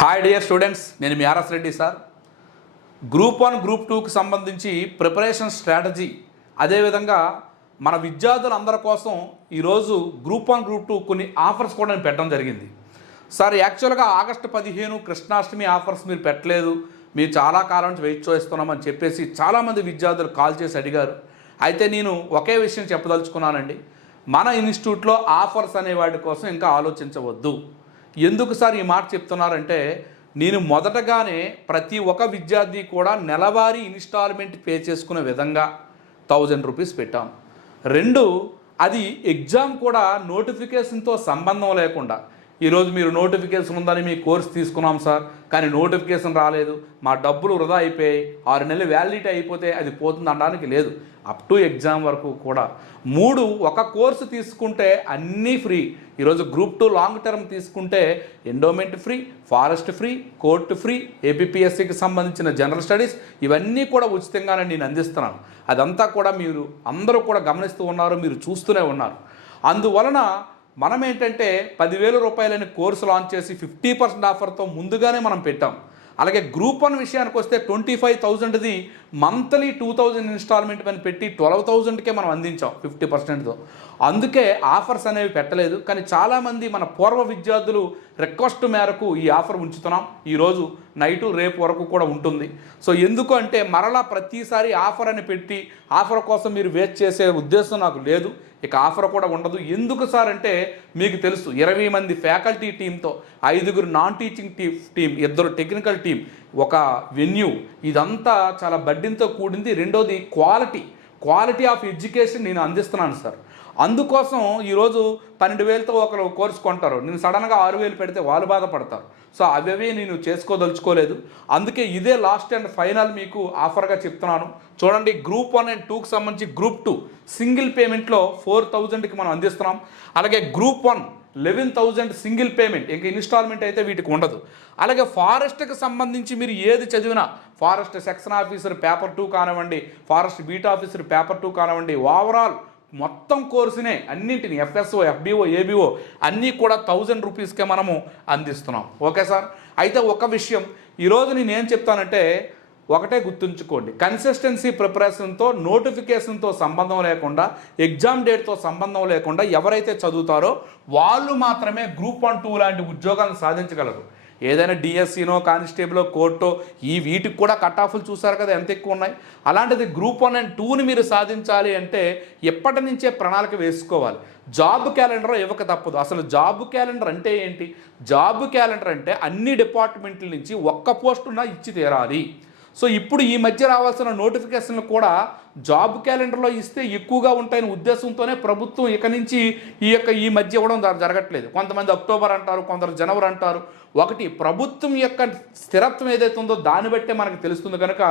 Hi dear students నేను మీ RS Reddy sir. Group one group టూకి సంబంధించి ప్రిపరేషన్ స్ట్రాటజీ అదేవిధంగా మన విద్యార్థులందరి కోసం ఈరోజు గ్రూప్ వన్ గ్రూప్ టూ కొన్ని ఆఫర్స్ కూడా నేను పెట్టడం జరిగింది. సార్ యాక్చువల్గా ఆగస్టు పదిహేను కృష్ణాష్టమి ఆఫర్స్ మీరు పెట్టలేదు. మీరు చాలా కాలం నుంచి వెయిట్ చేస్తున్నామని చెప్పేసి చాలామంది విద్యార్థులు కాల్ చేసి అడిగారు. అయితే నేను ఒకే విషయం చెప్పదలుచుకున్నానండి. మన ఇన్స్టిట్యూట్లో ఆఫర్స్ అనే వాటి కోసం ఇంకా ఆలోచించవద్దు. ఎందుకు సార్ ఈ మాట చెప్తున్నారంటే నేను మొదటగానే ప్రతి ఒక్క విద్యార్థి కూడా నెలవారీ ఇన్స్టాల్మెంట్ పే చేసుకునే విధంగా థౌజండ్ రూపీస్ పెట్టాం. రెండు అది ఎగ్జామ్ కూడా నోటిఫికేషన్తో సంబంధం లేకుండా. ఈరోజు మీరు నోటిఫికేషన్ ఉందని మీ కోర్స్ తీసుకున్నాం సార్. కానీ నోటిఫికేషన్ రాలేదు మా డబ్బులు వృధా అయిపోయాయి ఆరు నెలలు వ్యాలిడిటీ అయిపోతే అది పోతుంది అనడానికి లేదు. అప్ టు ఎగ్జామ్ వరకు కూడా. మూడు ఒక కోర్సు తీసుకుంటే అన్నీ ఫ్రీ ఈరోజు గ్రూప్ టూ లాంగ్ టర్మ్ తీసుకుంటే endowment free forest free court free ఏపీఎస్సికి సంబంధించిన జనరల్ స్టడీస్ ఇవన్నీ కూడా ఉచితంగానే నేను అందిస్తున్నాను. అదంతా కూడా మీరు అందరూ కూడా గమనిస్తూ ఉన్నారు మీరు చూస్తూనే ఉన్నారు. అందువలన మనం ఏంటంటే పదివేల రూపాయలని కోర్సు లాంచ్ చేసి ఫిఫ్టీ పర్సెంట్ ఆఫర్తో ముందుగానే మనం పెట్టాం. అలాగే గ్రూప్ వన్ విషయానికి వస్తే ట్వంటీ ఫైవ్ థౌజండ్ది మంత్లీ టూ థౌజండ్ ఇన్స్టాల్మెంట్ పని పెట్టి ట్వెల్వ్ థౌజండ్కే మనం అందించాం ఫిఫ్టీ పర్సెంట్తో. అందుకే ఆఫర్స్ అనేవి పెట్టలేదు. కానీ చాలామంది మన పూర్వ విద్యార్థులు రిక్వెస్ట్ మేరకు ఈ ఆఫర్ ఉంచుతున్నాం. ఈరోజు నైటు రేపు వరకు కూడా ఉంటుంది. సో ఎందుకు అంటే మరలా ప్రతిసారి ఆఫర్ అని పెట్టి ఆఫర్ కోసం మీరు వేస్ట్ చేసే ఉద్దేశం నాకు లేదు. ఇక ఆఫర్ కూడా ఉండదు. ఎందుకు సార్ అంటే మీకు తెలుసు ఇరవై మంది ఫ్యాకల్టీ టీంతో ఐదుగురు నాన్ టీచింగ్ టీ టీం ఇద్దరు టెక్నికల్ టీం ఒక వెన్యూ ఇదంతా చాలా బడ్డింతో కూడింది. రెండోది క్వాలిటీ క్వాలిటీ ఆఫ్ ఎడ్యుకేషన్ నేను అందిస్తున్నాను సార్ అందుకోసం ఈరోజు పన్నెండు వేలతో ఒకరు కోర్సు కొంటారు. నేను సడన్గా ఆరు వేలు పెడితే వాళ్ళు బాధపడతారు. సో అవేవి నేను చేసుకోదలుచుకోలేదు. అందుకే ఇదే లాస్ట్ అండ్ ఫైనల్ మీకు ఆఫర్గా చెప్తున్నాను. చూడండి గ్రూప్ వన్ అండ్ టూకి సంబంధించి గ్రూప్ టూ సింగిల్ పేమెంట్లో ఫోర్ థౌజండ్కి మనం అందిస్తున్నాం. అలాగే group one eleven thousand single payment ఇంకా ఇన్స్టాల్మెంట్ అయితే వీటికి ఉండదు. అలాగే ఫారెస్ట్కి సంబంధించి మీరు ఏది చదివినా forest section officer paper two కానివ్వండి forest beat officer paper two కానివ్వండి ఓవరాల్ మొత్తం కోర్సునే అన్నింటిని ఎఫ్ఎస్ఓ ఎఫ్బిఓ ఏబిఓ అన్నీ కూడా థౌజండ్ రూపీస్కే మనము అందిస్తున్నాం. ఓకే సార్ అయితే ఒక విషయం ఈరోజు నేను ఏం చెప్తానంటే ఒకటే గుర్తుంచుకోండి. కన్సిస్టెన్సీ ప్రిపరేషన్తో నోటిఫికేషన్తో సంబంధం లేకుండా ఎగ్జామ్ డేట్తో సంబంధం లేకుండా ఎవరైతే చదువుతారో వాళ్ళు మాత్రమే గ్రూప్ వన్ టూ లాంటి ఉద్యోగాలను సాధించగలరు. ఏదైనా డిఎస్సీనో కానిస్టేబుల్ కోర్టో ఈ వీటికి కూడా కట్ ఆఫ్లు చూసారు కదా ఎంత ఎక్కువ ఉన్నాయి? అలాంటిది గ్రూప్ వన్ అండ్ టూని మీరు సాధించాలి అంటే ఎప్పటి నుంచే ప్రణాళిక వేసుకోవాలి. జాబ్ క్యాలెండర్ ఇవ్వక తప్పదు. అసలు జాబ్ క్యాలెండర్ అంటే ఏంటి? జాబ్ క్యాలెండర్ అంటే అన్ని డిపార్ట్మెంట్ల నుంచి ఒక్క పోస్టున్నా ఇచ్చి తీరాలి. సో ఇప్పుడు ఈ మధ్య రావాల్సిన నోటిఫికేషన్లు కూడా జాబ్ క్యాలెండర్లో ఇస్తే ఎక్కువగా ఉంటాయని ఉద్దేశంతోనే ప్రభుత్వం ఇక నుంచి ఈ యొక్క ఈ మధ్య ఇవ్వడం జరగట్లేదు. కొంతమంది అక్టోబర్ అంటారు కొందరు జనవరి అంటారు. ఒకటి ప్రభుత్వం యొక్క స్థిరత్వం ఏదైతే ఉందో దాన్ని బట్టే మనకు తెలుస్తుంది కనుక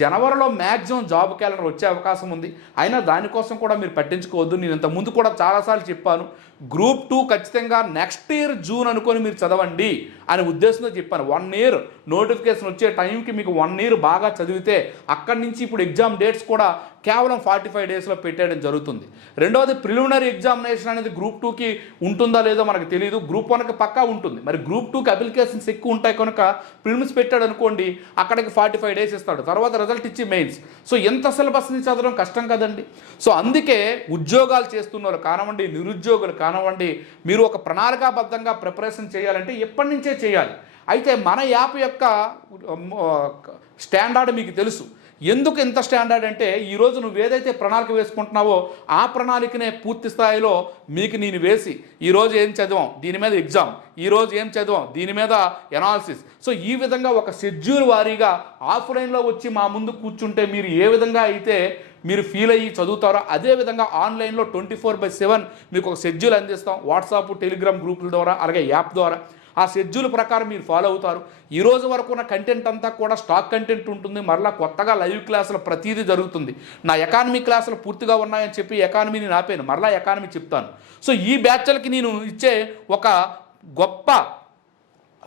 జనవరిలో మ్యాక్సిమం జాబ్ క్యాలెండర్ వచ్చే అవకాశం ఉంది. అయినా దానికోసం కూడా మీరు పట్టించుకోవద్దు. నేను ఇంత ముందు కూడా చాలాసార్లు చెప్పాను. గ్రూప్ టూ ఖచ్చితంగా నెక్స్ట్ ఇయర్ జూన్ అనుకొని మీరు చదవండి అనే ఉద్దేశంతో చెప్పాను. వన్ ఇయర్ నోటిఫికేషన్ వచ్చే టైంకి మీకు వన్ ఇయర్ బాగా చదివితే అక్కడి నుంచి ఇప్పుడు ఎగ్జామ్ డేట్స్ కూడా కేవలం ఫార్టీ ఫైవ్ డేస్లో పెట్టేయడం జరుగుతుంది. రెండవది ప్రిలిమినరీ ఎగ్జామినేషన్ అనేది గ్రూప్ టూకి ఉంటుందా లేదో మనకు తెలియదు గ్రూప్ వన్కి పక్కా ఉంటుంది. మరి గ్రూప్ టూకి అప్లికేషన్స్ ఎక్కువ ఉంటాయి కనుక ప్రిలిమ్స్ పెట్టాడు అనుకోండి అక్కడికి ఫార్టీ ఫైవ్ డేస్ ఇస్తాడు. తర్వాత రిజల్ట్ ఇచ్చి మెయిన్స్. సో ఎంత సిలబస్ని చదవడం కష్టం కదండి. సో అందుకే ఉద్యోగాలు చేస్తున్నారు కానివ్వండి నిరుద్యోగులు కానివ్వండి మీరు ఒక ప్రణాళికాబద్ధంగా ప్రిపరేషన్ చేయాలంటే ఎప్పటి నుంచే చేయాలి. అయితే మన యాప్ యొక్క స్టాండర్డ్ మీకు తెలుసు. ఎందుకు ఇంత స్టాండర్డ్ అంటే ఈరోజు నువ్వు ఏదైతే ప్రణాళిక వేసుకుంటున్నావో ఆ ప్రణాళికనే పూర్తి స్థాయిలో మీకు నేను వేసి ఈరోజు ఏం చదివాం? దీని మీద ఎగ్జామ్ ఈరోజు ఏం చదివాం? దీని మీద ఎనాలిసిస్ సో ఈ విధంగా ఒక షెడ్యూల్ వారీగా ఆఫ్లైన్లో వచ్చి మా ముందు కూర్చుంటే మీరు ఏ విధంగా అయితే మీరు ఫీల్ అయ్యి చదువుతారో అదే విధంగా ఆన్లైన్లో ట్వంటీ ఫోర్ బై సెవెన్ మీకు ఒక షెడ్యూల్ అందిస్తాం. వాట్సాప్ టెలిగ్రామ్ గ్రూపుల ద్వారా అలాగే యాప్ ద్వారా. ఆ షెడ్యూల్ ప్రకారం మీరు ఫాలో అవుతారు. ఈ రోజు వరకు ఉన్న కంటెంట్ అంతా కూడా స్టాక్ కంటెంట్ ఉంటుంది. మరలా కొత్తగా లైవ్ క్లాసులు ప్రతిదీ జరుగుతుంది. నా ఎకానమీ క్లాసులు పూర్తిగా ఉన్నాయని చెప్పి ఎకానమీని నాపాను. మరలా ఎకానమీ చెప్తాను. సో ఈ బ్యాచ్లకి నేను ఇచ్చే ఒక గొప్ప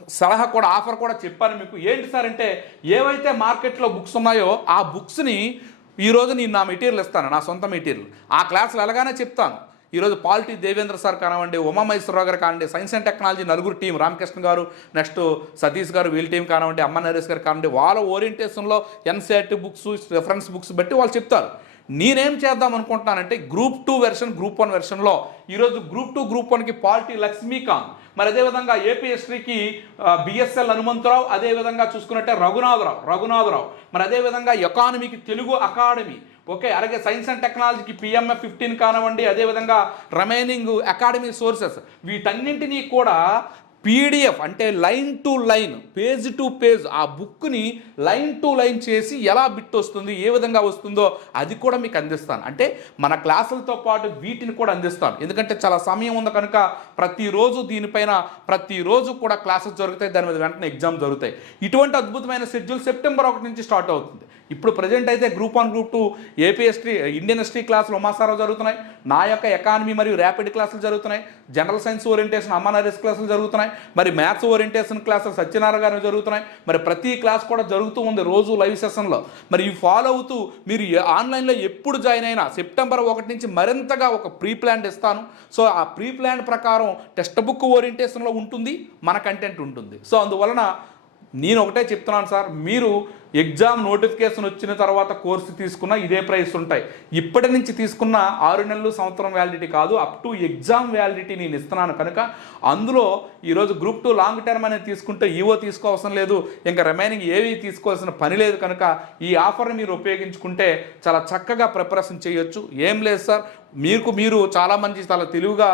సలహా కూడా ఆఫర్ కూడా చెప్పాను మీకు. ఏంటి సార్ అంటే ఏవైతే మార్కెట్లో బుక్స్ ఉన్నాయో ఆ బుక్స్ని ఈరోజు నేను నా మెటీరియల్ ఇస్తాను. నా సొంత మెటీరియల్ ఆ క్లాసులు ఎలాగానే చెప్తాను. ఈరోజు పాలిటీ దేవేంద్ర సార్ కానివ్వండి ఉమామహేశ్వరరావు గారు కానివ్వండి సైన్స్ అండ్ టెక్నాలజీ నలుగురు టీం రామకృష్ణ గారు నెక్స్ట్ సతీష్ గారు వీళ్ళ టీం కానివ్వండి అమ్మ నరేష్ గారు కానివ్వండి వాళ్ళ ఓరియంటేషన్లో ఎన్సీఆర్టీ బుక్స్ రెఫరెన్స్ బుక్స్ బట్టి వాళ్ళు చెప్తారు. నేనేం చేద్దాం అనుకుంటున్నానంటే group two version group one వెర్షన్లో ఈరోజు గ్రూప్ టూ గ్రూప్ వన్కి పాలిటీ లక్ష్మీకాంత్. మరి అదేవిధంగా ఏపీ హిస్టరీకి బిఎస్ఎల్ హనుమంతరావు అదేవిధంగా చూసుకున్నట్టే రఘునాథరావు రఘునాథరావు. మరి అదేవిధంగా ఎకానమీకి తెలుగు అకాడమీ. ఓకే అలాగే సైన్స్ అండ్ టెక్నాలజీకి పిఎంఎఫ్ ఫిఫ్టీన్ కానివ్వండి అదేవిధంగా రిమైనింగ్ అకాడమీ సోర్సెస్ వీటన్నింటినీ కూడా పీడిఎఫ్ అంటే line to line page to page ఆ బుక్ని లైన్ టు లైన్ చేసి ఎలా బిట్ వస్తుంది ఏ విధంగా వస్తుందో అది కూడా మీకు అందిస్తాను. అంటే మన క్లాసులతో పాటు వీటిని కూడా అందిస్తాను. ఎందుకంటే చాలా సమయం ఉంది కనుక ప్రతిరోజు దీనిపైన ప్రతిరోజు కూడా క్లాసెస్ జరుగుతాయి దాని మీద వెంటనే ఎగ్జామ్ జరుగుతాయి. ఇటువంటి అద్భుతమైన షెడ్యూల్ సెప్టెంబర్ ఒకటి నుంచి స్టార్ట్ అవుతుంది. ఇప్పుడు ప్రజెంట్ అయితే group one group two AP history Indian history క్లాసులు ఉమాసారావు జరుగుతున్నాయి. నా యొక్క ఎకానమీ మరియు ర్యాపిడ్ క్లాసులు జరుగుతున్నాయి. జనరల్ సైన్స్ ఓరియంటేషన్ అమ్మ క్లాసులు జరుగుతున్నాయి. మరి మ్యాథ్స్ ఓరియంటేషన్ క్లాసెస్ సత్యనారాయణ గారు జరుగుతున్నాయి. మరి ప్రతి క్లాస్ కూడా జరుగుతూ ఉంది రోజు లైవ్ సెషన్లో మరి ఇవి ఫాలో అవుతూ మీరు ఆన్లైన్లో ఎప్పుడు జాయిన్ అయినా సెప్టెంబర్ ఒకటి నుంచి మరింతగా ఒక ప్రీ ప్లాన్ ఇస్తాను. సో ఆ ప్రీ ప్లాన్ ప్రకారం టెక్స్ట్ బుక్ ఓరియంటేషన్లో ఉంటుంది మన కంటెంట్ ఉంటుంది. సో అందువలన నేను ఒకటే చెప్తున్నాను సార్ మీరు ఎగ్జామ్ నోటిఫికేషన్ వచ్చిన తర్వాత కోర్సు తీసుకున్న ఇదే ప్రైస్ ఉంటాయి. ఇప్పటి నుంచి తీసుకున్న ఆరు నెలలు సంవత్సరం వ్యాలిడిటీ కాదు అప్ టు ఎగ్జామ్ వ్యాలిడిటీ నేను ఇస్తున్నాను కనుక అందులో ఈరోజు గ్రూప్ టూ లాంగ్ టర్మ్ అనేది తీసుకుంటే ఈవో తీసుకోవాల్సిన లేదు ఇంకా రిమైనింగ్ ఏవి తీసుకోవాల్సిన పని లేదు కనుక ఈ ఆఫర్ని మీరు ఉపయోగించుకుంటే చాలా చక్కగా ప్రిపరేషన్ చేయొచ్చు. ఏం లేదు సార్ మీకు మీరు చాలామంది చాలా తెలివిగా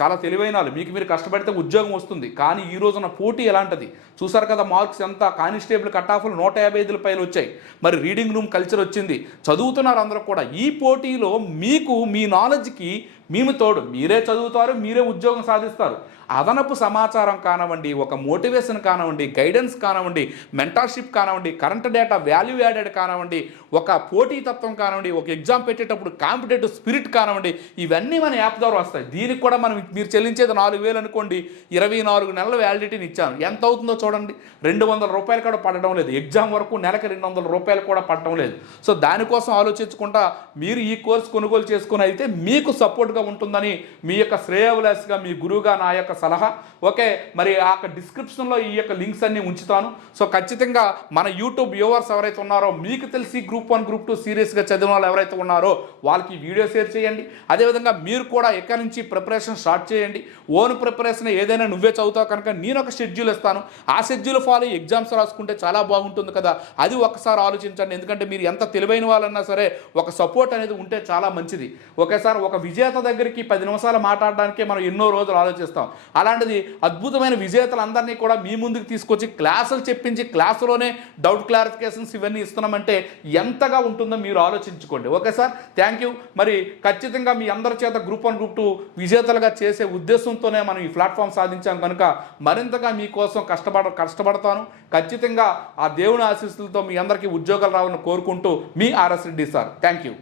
చాలా తెలివైన వాళ్ళు. మీకు మీరు కష్టపడితే ఉద్యోగం వస్తుంది. కానీ ఈ రోజున పోటీ ఎలాంటిది? చూసారు కదా మార్క్స్ ఎంత? కానిస్టేబుల్ కట్ ఆఫ్లు నూట యాభై ఐదుల పైన వచ్చాయి. మరి రీడింగ్ రూమ్ కల్చర్ వచ్చింది. చదువుతున్నారు అందరూ కూడా. ఈ పోటీలో మీకు మీ నాలెడ్జ్కి మేము తోడు మీరే చదువుతారు మీరే ఉద్యోగం సాధిస్తారు. అదనపు సమాచారం కానివ్వండి ఒక మోటివేషన్ కానివ్వండి గైడెన్స్ కానివ్వండి మెంటర్షిప్ కానివ్వండి కరెంట్ డేటా వాల్యూ యాడెడ్ కానివ్వండి ఒక పోటీతత్వం కానివ్వండి ఒక ఎగ్జామ్ పెట్టేటప్పుడు కాంపిటేటివ్ స్పిరిట్ కానివ్వండి ఇవన్నీ మన యాప్ ద్వారా వస్తాయి. దీనికి కూడా మనం మీరు చెల్లించేది నాలుగు వేలు అనుకోండి ఇరవై నాలుగు నెలల వ్యాలిడిటీని ఇచ్చాను. ఎంత అవుతుందో చూడండి. రెండు వందల రూపాయలు కూడా పడడం లేదు. ఎగ్జామ్ వరకు నెలకి రెండు వందల రూపాయలు కూడా పడటం లేదు. సో దానికోసం ఆలోచించకుండా మీరు ఈ కోర్స్ కొనుగోలు చేసుకుని అయితే మీకు సపోర్ట్గా ఉంటుందని మీ యొక్క శ్రేయవిలాస్గా మీ గురువుగా నా యొక్క సలహా. ఓకే మరి ఆ యొక్క డిస్క్రిప్షన్లో ఈ యొక్క లింక్స్ అన్ని ఉంచుతాను. సో ఖచ్చితంగా మన యూట్యూబ్ వ్యూవర్స్ ఎవరైతే ఉన్నారో మీకు తెలిసి గ్రూప్ వన్ గ్రూప్ టూ సీరియస్గా చదివిన వాళ్ళు ఎవరైతే ఉన్నారో వాళ్ళకి వీడియో షేర్ చేయండి. అదేవిధంగా మీరు కూడా ఎక్కడి నుంచి ప్రిపరేషన్ స్టార్ట్ చేయండి. ఓన్ ప్రిపరేషన్ ఏదైనా నువ్వే చదువుతావు కనుక నేను ఒక షెడ్యూల్ ఇస్తాను. ఆ షెడ్యూల్ ఫాలో ఎగ్జామ్స్ రాసుకుంటే చాలా బాగుంటుంది కదా. అది ఒకసారి ఆలోచించండి. ఎందుకంటే మీరు ఎంత తెలివైన వాళ్ళన్నా సరే ఒక సపోర్ట్ అనేది ఉంటే చాలా మంచిది. ఒకేసారి ఒక విజేత దగ్గరికి పది నిమిషాలు మాట్లాడడానికే మనం ఎన్నో రోజులు ఆలోచిస్తాం. అలాంటిది అద్భుతమైన విజేతలందరినీ కూడా మీ ముందుకు తీసుకొచ్చి క్లాసులు చెప్పించి క్లాసులోనే డౌట్ క్లారిఫికేషన్స్ ఇవన్నీ ఇస్తున్నామంటే ఎంతగా ఉంటుందో మీరు ఆలోచించుకోండి. Okay sir? థ్యాంక్ యూ మరి ఖచ్చితంగా మీ అందరి చేత గ్రూప్ వన్ గ్రూప్ టూ విజేతలుగా చేసే ఉద్దేశంతోనే మనం ఈ ప్లాట్ఫామ్ సాధించాం కనుక మరింతగా మీకోసం కష్టపడ కష్టపడతాను. ఖచ్చితంగా ఆ దేవుని ఆశీస్సులతో మీ అందరికీ ఉద్యోగాలు రావాలని కోరుకుంటూ మీ RS Reddy sir. Thank you